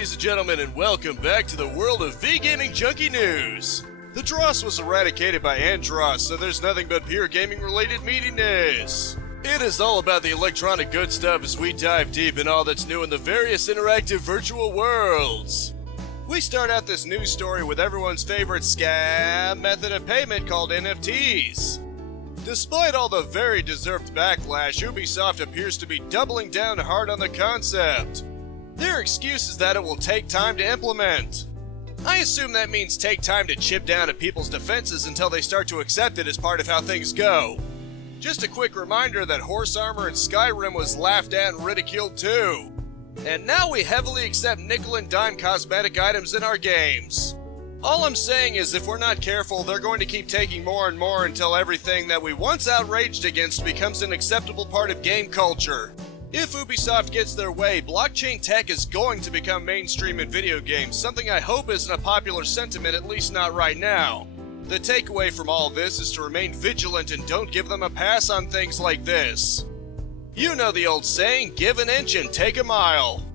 ladies and gentlemen, and welcome back to the world of V-Gaming Junkie News. The Dross was eradicated by Andross, so there's nothing but pure gaming-related meatiness. It is all about the electronic good stuff as we dive deep in all that's new in the various interactive virtual worlds. We start out this news story with everyone's favorite scam method of payment called NFTs. Despite all the very deserved backlash, Ubisoft appears to be doubling down hard on the concept. Their excuse is that it will take time to implement. I assume that means take time to chip down at people's defenses until they start to accept it as part of how things go. Just a quick reminder that horse armor in Skyrim was laughed at and ridiculed too. And now we heavily accept nickel and dime cosmetic items in our games. All I'm saying is if we're not careful, they're going to keep taking more and more until everything that we once outraged against becomes an acceptable part of game culture. If Ubisoft gets their way, blockchain tech is going to become mainstream in video games, something I hope isn't a popular sentiment, at least not right now. The takeaway from all this is to remain vigilant and don't give them a pass on things like this. You know the old saying, give an inch and take a mile.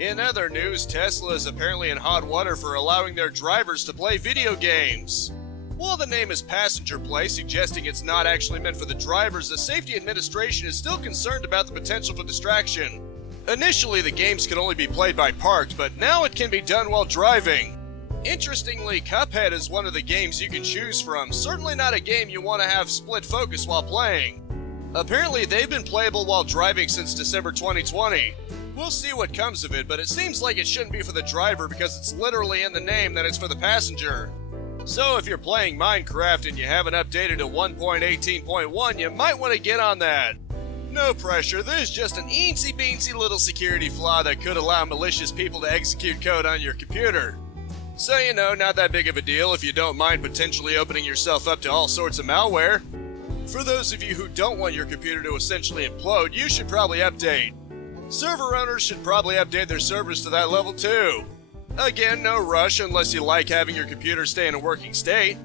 In other news, Tesla is apparently in hot water for allowing their drivers to play video games. While the name is Passenger Play, suggesting it's not actually meant for the drivers, the Safety Administration is still concerned about the potential for distraction. Initially, the games could only be played by parked, but now it can be done while driving. Interestingly, Cuphead is one of the games you can choose from, certainly not a game you want to have split focus while playing. Apparently, they've been playable while driving since December 2020. We'll see what comes of it, but it seems like it shouldn't be for the driver because it's literally in the name that it's for the passenger. So if you're playing Minecraft and you haven't updated to 1.18.1, you might want to get on that. No pressure, there's just an eensy-beensy little security flaw that could allow malicious people to execute code on your computer. So you know, not that big of a deal if you don't mind potentially opening yourself up to all sorts of malware. For those of you who don't want your computer to essentially implode, you should probably update. Server owners should probably update their servers to that level too. Again, no rush unless you like having your computer stay in a working state.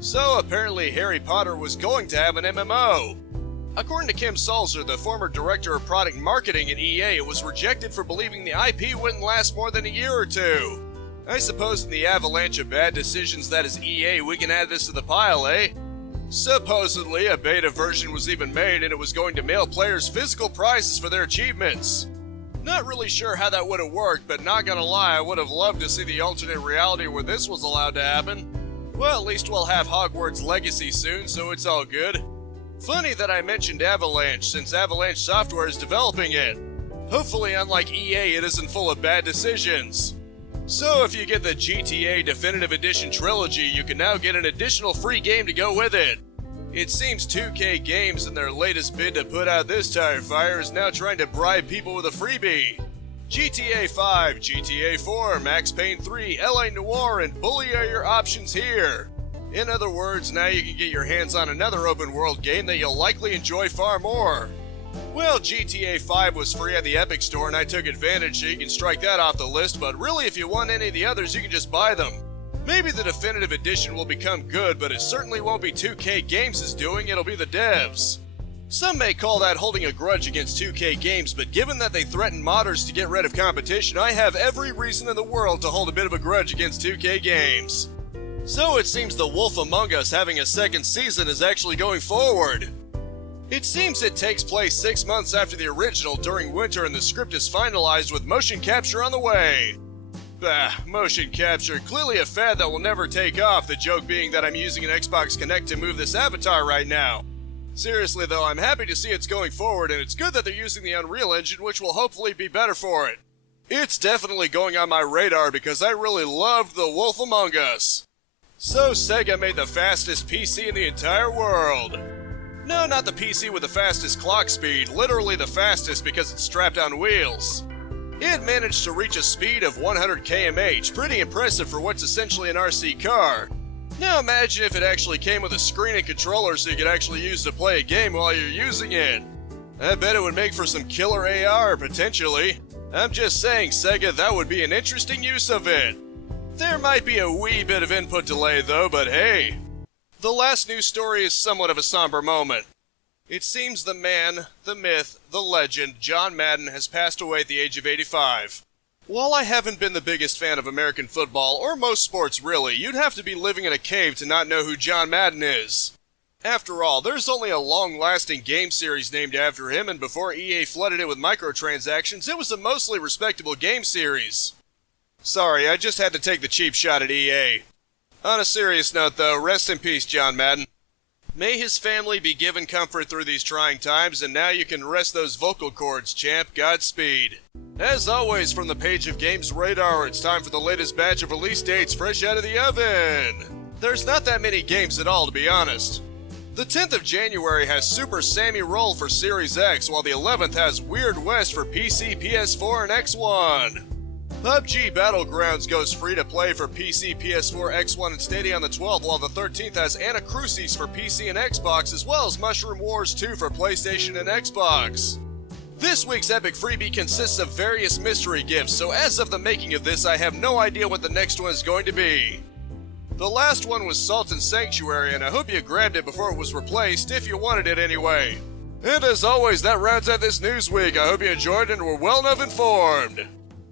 So apparently Harry Potter was going to have an MMO. According to Kim Sulzer, the former director of product marketing at EA, it was rejected for believing the IP wouldn't last more than a year or two. I suppose in the avalanche of bad decisions that is EA, we can add this to the pile, eh? Supposedly, a beta version was even made and it was going to mail players physical prizes for their achievements. Not really sure how that would have worked, but not gonna lie, I would have loved to see the alternate reality where this was allowed to happen. Well, at least we'll have Hogwarts Legacy soon, so it's all good. Funny that I mentioned Avalanche, since Avalanche Software is developing it. Hopefully, unlike EA, it isn't full of bad decisions. So if you get the GTA Definitive Edition Trilogy, you can now get an additional free game to go with it. It seems 2K Games in their latest bid to put out this tire fire is now trying to bribe people with a freebie. GTA 5, GTA 4, Max Payne 3, LA Noire, and Bully are your options here. In other words, now you can get your hands on another open world game that you'll likely enjoy far more. Well, GTA 5 was free at the Epic Store and I took advantage, so you can strike that off the list, but really if you want any of the others, you can just buy them. Maybe the definitive edition will become good, but it certainly won't be 2K Games' doing, it'll be the devs. Some may call that holding a grudge against 2K Games, but given that they threaten modders to get rid of competition, I have every reason in the world to hold a bit of a grudge against 2K Games. So it seems The Wolf Among Us having a second season is actually going forward. It seems it takes place 6 months after the original during winter and the script is finalized with motion capture on the way. Bah, motion capture, clearly a fad that will never take off, the joke being that I'm using an Xbox Kinect to move this avatar right now. Seriously though, I'm happy to see it's going forward and it's good that they're using the Unreal Engine, which will hopefully be better for it. It's definitely going on my radar because I really loved The Wolf Among Us. So SEGA made the fastest PC in the entire world. No, not the PC with the fastest clock speed, literally the fastest because it's strapped on wheels. It managed to reach a speed of 100 km/h, pretty impressive for what's essentially an RC car. Now imagine if it actually came with a screen and controller so you could actually use to play a game while you're using it. I bet it would make for some killer AR, potentially. I'm just saying, SEGA, that would be an interesting use of it. There might be a wee bit of input delay though, but hey. The last news story is somewhat of a somber moment. It seems the man, the myth, the legend, John Madden has passed away at the age of 85. While I haven't been the biggest fan of American football, or most sports really, you'd have to be living in a cave to not know who John Madden is. After all, there's only a long-lasting game series named after him, and before EA flooded it with microtransactions, it was a mostly respectable game series. Sorry, I just had to take the cheap shot at EA. On a serious note though, rest in peace, John Madden. May his family be given comfort through these trying times, and now you can rest those vocal cords, champ. Godspeed. As always, from the page of Games Radar, it's time for the latest batch of release dates fresh out of the oven. There's not that many games at all, to be honest. The 10th of January has Super Sammy Roll for Series X, while the 11th has Weird West for PC, PS4, and X1. PUBG Battlegrounds goes free to play for PC, PS4, X1, and Stadia on the 12th, while the 13th has Anacrucis for PC and Xbox, as well as Mushroom Wars 2 for PlayStation and Xbox. This week's Epic Freebie consists of various mystery gifts, so as of the making of this, I have no idea what the next one is going to be. The last one was Salt and Sanctuary, and I hope you grabbed it before it was replaced, if you wanted it anyway. And as always, that rounds out this news week. I hope you enjoyed and were well enough informed.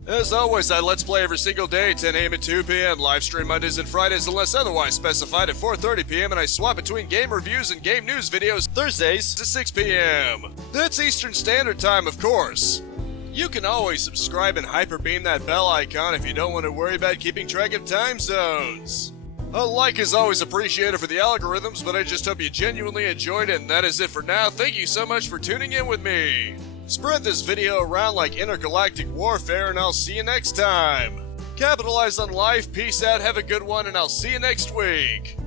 As always, I Let's Play every single day, 10 a.m. and 2 p.m, live stream Mondays and Fridays unless otherwise specified at 4:30 p.m, and I swap between game reviews and game news videos Thursdays to 6 p.m. That's Eastern Standard Time, of course. You can always subscribe and hyperbeam that bell icon if you don't want to worry about keeping track of time zones. A like is always appreciated for the algorithms, but I just hope you genuinely enjoyed it, and that is it for now. Thank you so much for tuning in with me. Spread this video around like intergalactic warfare, and I'll see you next time. Capitalize on life, peace out, have a good one, and I'll see you next week.